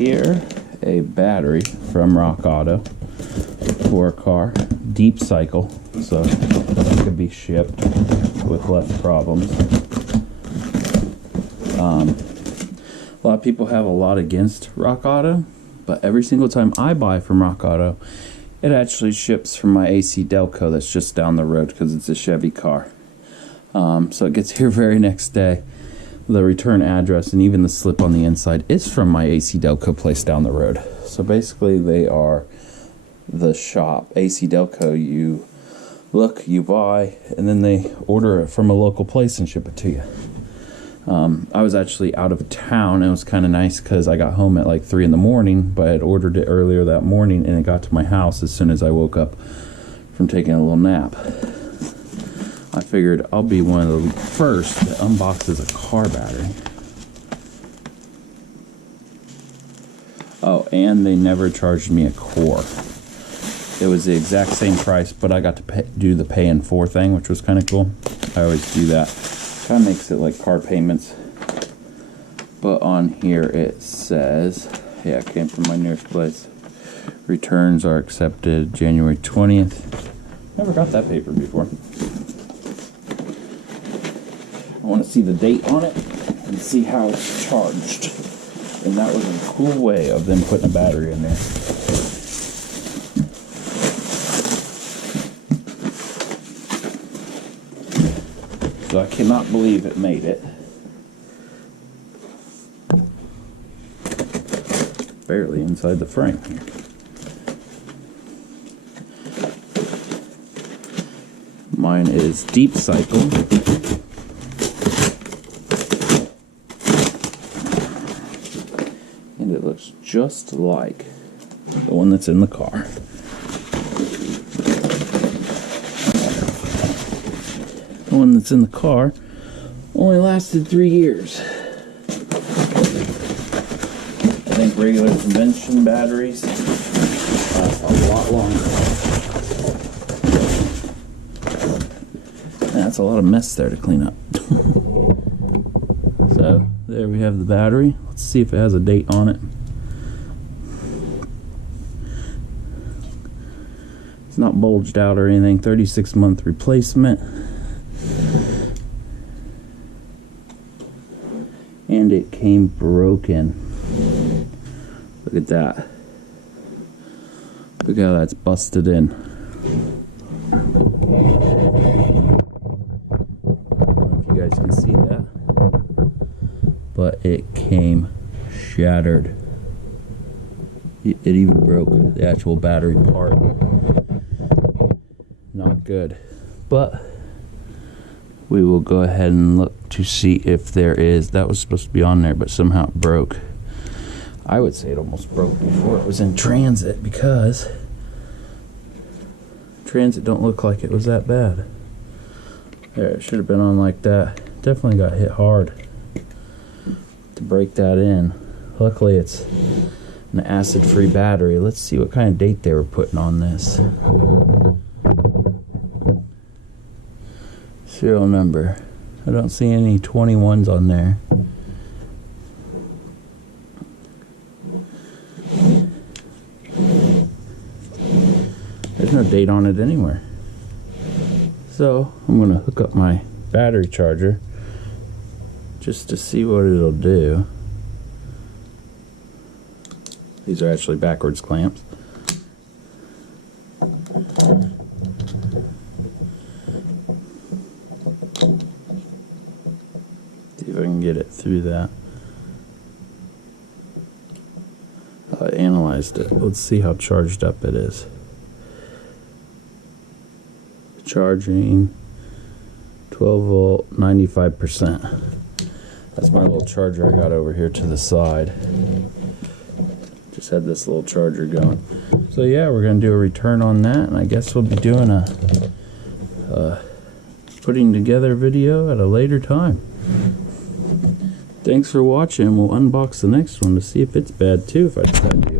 here a battery from Rock Auto for a car, deep cycle, so it could be shipped with less problems. A lot of people have a lot against Rock Auto, but every single time I buy from Rock Auto, it actually ships from my AC Delco that's just down the road because it's a Chevy car. So it gets here very next day. The return address and even the slip on the inside is from my AC Delco place down the road. So basically they are the shop. AC Delco, you look, you buy, and then they order it from a local place and ship it to you. I was actually out of town. It was kind of nice because I got home at like 3 in the morning, but I had ordered it earlier that morning and it got to my house as soon as I woke up from taking a little nap. I figured I'll be one of the first that unboxes a car battery. Oh, and they never charged me a core. It was the exact same price, but I got to do the pay in 4 thing, which was kind of cool. I always do that. Kind of makes it like car payments. But on here it says, yeah, it came from my nearest place. Returns are accepted January 20th. Never got that paper before. I want to see the date on it and see how it's charged. And that was a cool way of them putting a battery in there. So I cannot believe it made it. Barely inside the frame here. Mine is deep cycle. And it looks just like the one that's in the car. The one that's in the car only lasted 3 years. I think regular convention batteries last a lot longer. That's a lot of mess there to clean up. So there we have the battery. Let's see if it has a date on it. It's not bulged out or anything. 36-month replacement. And it came broken. Look at that. Look how that's busted in. I don't know if you guys can see that, but it came shattered. It even broke the actual battery part. Not good. But we will go ahead and look to see if there is. That was supposed to be on there, but somehow it broke. I would say it almost broke before it was in transit, because transit don't look like it was that bad. There, it should have been on like that. Definitely got hit hard to break that in. Luckily it's an acid-free battery. Let's see what kind of date they were putting on this. Serial number. I don't see any 21s on there. There's no date on it anywhere. So I'm going to hook up my battery charger just to see what it'll do. These are actually backwards clamps. See if I can get it through that. I analyzed it. Let's see how charged up it is. Charging 12 volt, 95%. That's my little charger I got over here to the side. Just had this little charger going. So yeah, we're gonna do a return on that, and I guess we'll be doing a putting together video at a later time. Thanks for watching. We'll unbox the next one to see if it's bad too, if I decide to do it.